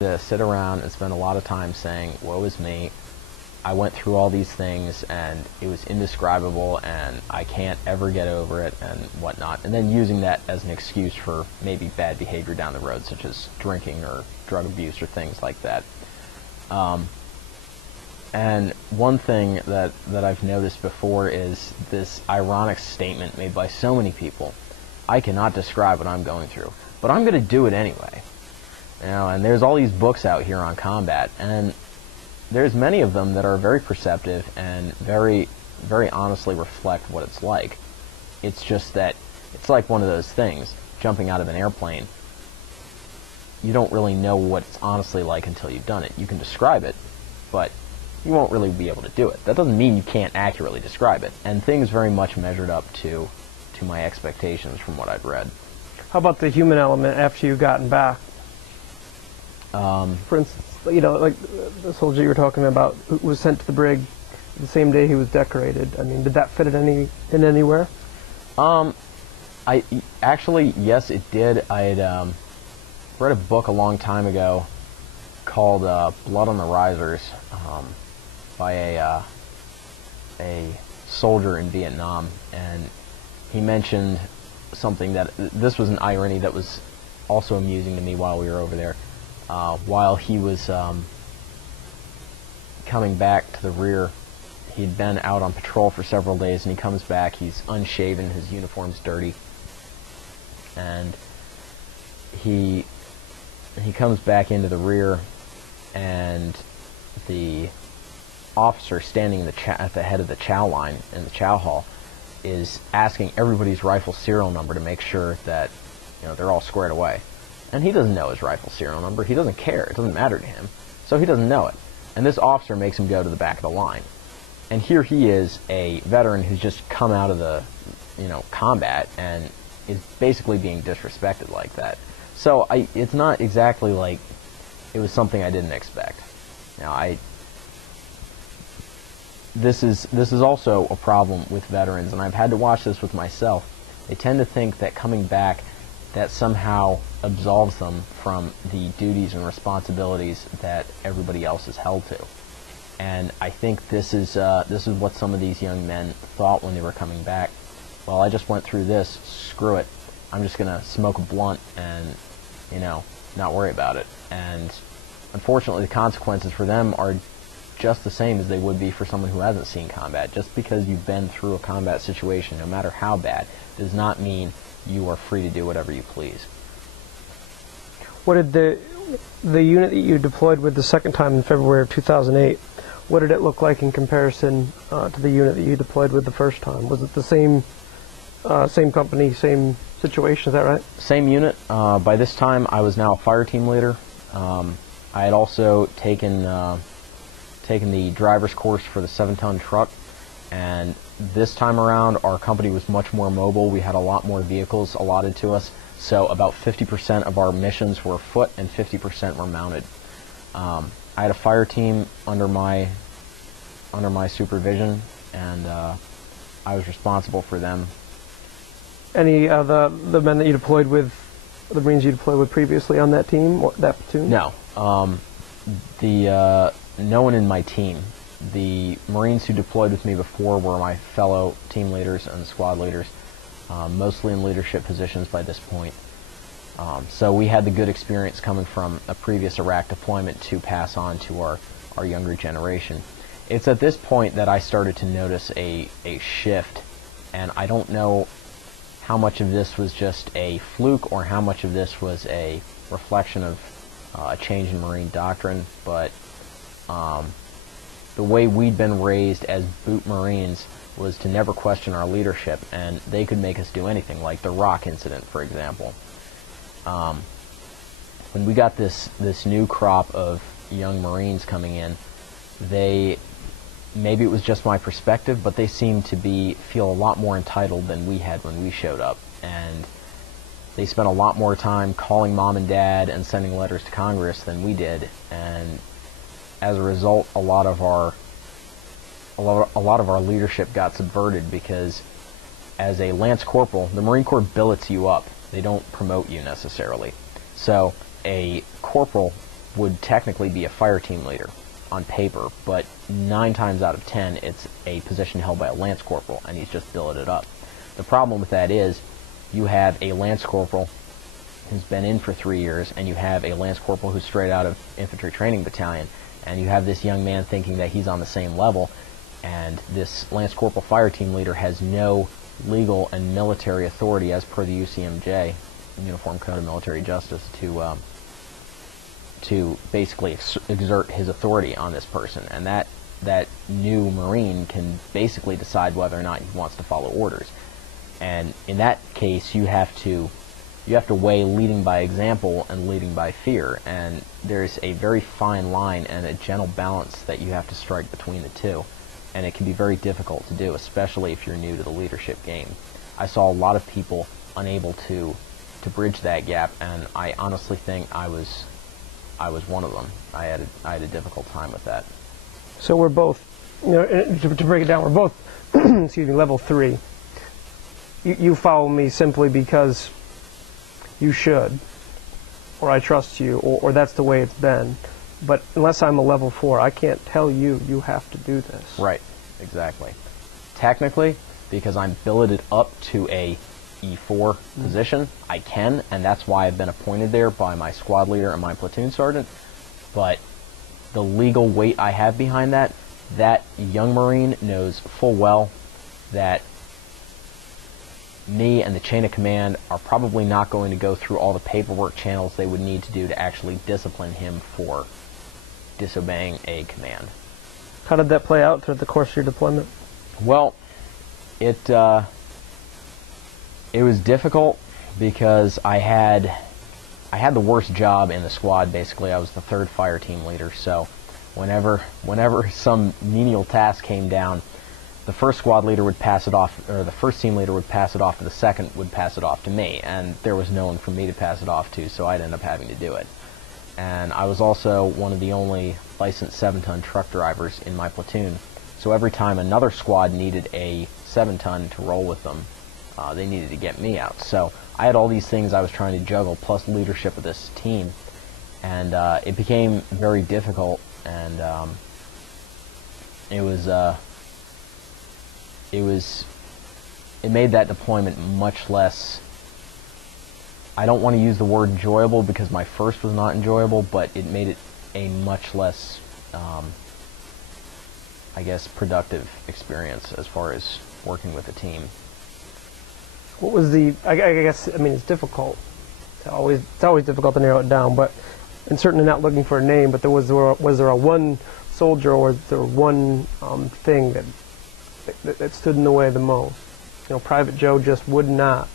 To sit around and spend a lot of time saying, woe is me, I went through all these things and it was indescribable and I can't ever get over it and whatnot, and then using that as an excuse for maybe bad behavior down the road, such as drinking or drug abuse or things like that. And one thing that I've noticed before is this ironic statement made by so many people: I cannot describe what I'm going through, but I'm going to do it anyway. You know, and there's all these books out here on combat, and there's many of them that are very perceptive and very, very honestly reflect what it's like. It's just that it's like one of those things, jumping out of an airplane. You don't really know what it's honestly like until you've done it. You can describe it, but you won't really be able to do it. That doesn't mean you can't accurately describe it. And things very much measured up to my expectations from what I'd read. How about the human element after you've gotten back? For instance, you know, like the soldier you were talking about who was sent to the brig the same day he was decorated. I mean, did that fit in anywhere? I actually, yes, it did. I had read a book a long time ago called Blood on the Risers by a soldier in Vietnam, and he mentioned something that this was an irony that was also amusing to me while we were over there. While he was coming back to the rear, he'd been out on patrol for several days, and he comes back, he's unshaven, his uniform's dirty, and he comes back into the rear, and the officer standing in at the head of the chow line in the chow hall is asking everybody's rifle serial number to make sure that, you know, they're all squared away. And he doesn't know his rifle serial number. He doesn't care. It doesn't matter to him. So he doesn't know it. And this officer makes him go to the back of the line. And here he is, a veteran who's just come out of the, you know, combat and is basically being disrespected like that. So it's not exactly like it was something I didn't expect. Now, this is also a problem with veterans, and I've had to watch this with myself. They tend to think that coming back, that somehow absolves them from the duties and responsibilities that everybody else is held to. And I think this is what some of these young men thought when they were coming back. Well, I just went through this, screw it. I'm just going to smoke a blunt and, you know, not worry about it. And unfortunately, the consequences for them are just the same as they would be for someone who hasn't seen combat. Just because you've been through a combat situation, no matter how bad, does not mean you are free to do whatever you please. What did the unit that you deployed with the second time in February of 2008, what did it look like in comparison to the unit that you deployed with the first time? Was it the same company, same situation, is that right? Same unit. By this time, I was now a fire team leader. I had also taken the driver's course for the 7-ton truck, and this time around our company was much more mobile. We had a lot more vehicles allotted to us, so about 50% of our missions were foot and 50% were mounted. I had a fire team under my supervision, and I was responsible for them. Any of the men that you deployed with, the Marines you deployed with previously on that team, or that platoon? No. No one in my team. The Marines who deployed with me before were my fellow team leaders and squad leaders, mostly in leadership positions by this point. So we had the good experience coming from a previous Iraq deployment to pass on to our younger generation. It's at this point that I started to notice a shift, and I don't know how much of this was just a fluke or how much of this was a reflection of a change in Marine doctrine, but the way we'd been raised as boot Marines was to never question our leadership, and they could make us do anything, like the Rock incident, for example. When we got this new crop of young Marines coming in, maybe it was just my perspective, but they seemed to feel a lot more entitled than we had when we showed up, and they spent a lot more time calling mom and dad and sending letters to Congress than we did, and as a result, a lot of our leadership got subverted, because as a Lance Corporal, the Marine Corps billets you up. They don't promote you necessarily. So a corporal would technically be a fire team leader on paper, but 9 times out of 10 it's a position held by a lance corporal, and he's just billeted up. The problem with that is you have a lance corporal who's been in for 3 years, and you have a lance corporal who's straight out of infantry training battalion, and you have this young man thinking that he's on the same level, and this lance corporal fire team leader has no legal and military authority as per the UCMJ, Uniform Code of Military Justice, to basically exert his authority on this person, and that new Marine can basically decide whether or not he wants to follow orders. And in that case, you have to weigh leading by example and leading by fear, and there's a very fine line and a gentle balance that you have to strike between the two, and it can be very difficult to do, especially if you're new to the leadership game. I saw a lot of people unable to bridge that gap, and I honestly think I was one of them. I had a difficult time with that. So we're both, to break it down, we're both, excuse me, level 3. You follow me simply because you should, or I trust you, or that's the way it's been. But unless I'm a level 4, I can't tell you have to do this. Right, exactly. Technically, because I'm billeted up to a E4 position, I can, and that's why I've been appointed there by my squad leader and my platoon sergeant. But the legal weight I have behind that young Marine knows full well that me and the chain of command are probably not going to go through all the paperwork channels they would need to do to actually discipline him for disobeying a command. How did that play out throughout the course of your deployment? Well, it was difficult because I had the worst job in the squad. Basically, I was the 3rd fire team leader, so whenever some menial task came down, the first squad leader would pass it off, or the first team leader would pass it off to the second, would pass it off to me, and there was no one for me to pass it off to, so I'd end up having to do it. And I was also one of the only licensed 7-ton truck drivers in my platoon, so every time another squad needed a 7-ton to roll with them, they needed to get me out. So I had all these things I was trying to juggle, plus leadership of this team, and it became very difficult, and it made that deployment much less, I don't want to use the word enjoyable because my first was not enjoyable, but it made it a much less, I guess, productive experience as far as working with a team. What was the, I guess, I mean, it's difficult. It's always difficult to narrow it down, but, and certainly not looking for a name, but was there a one soldier, or was there one thing that stood in the way the most? Private Joe just would not.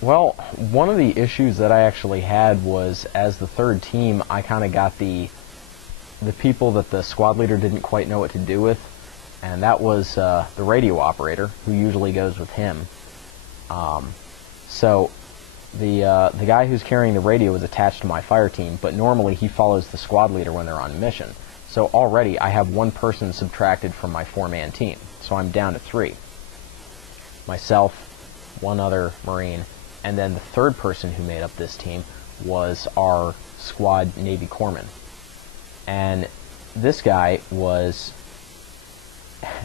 Well, one of the issues that I actually had was, as the 3rd team, I kind of got the people that the squad leader didn't quite know what to do with, and that was the radio operator, who usually goes with him. So the guy who's carrying the radio is attached to my fire team, but normally he follows the squad leader when they're on mission. So already I have one person subtracted from my 4-man team, so I'm down to 3. Myself, one other Marine, and then the 3rd person who made up this team was our squad Navy corpsman. And this guy was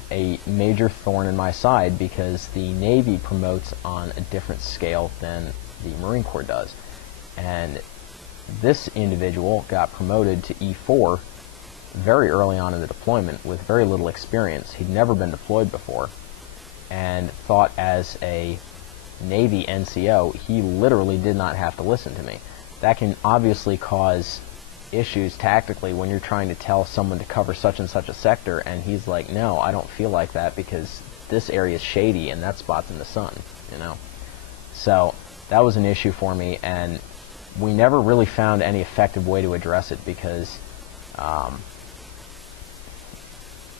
a major thorn in my side because the Navy promotes on a different scale than the Marine Corps does. And this individual got promoted to E4 very early on in the deployment with very little experience. He'd never been deployed before, and thought as a Navy NCO, he literally did not have to listen to me. That can obviously cause issues tactically when you're trying to tell someone to cover such and such a sector, and he's like, no, I don't feel like that because this area is shady and that spot's in the sun, So that was an issue for me, and we never really found any effective way to address it because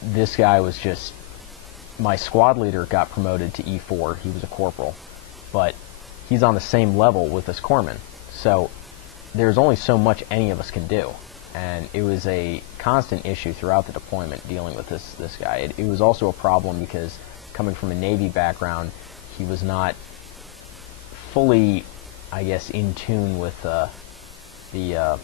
this guy was just, my squad leader got promoted to E4, he was a corporal, but he's on the same level with this corpsman, so there's only so much any of us can do, and it was a constant issue throughout the deployment dealing with this guy. It was also a problem because coming from a Navy background, he was not fully, I guess, in tune with the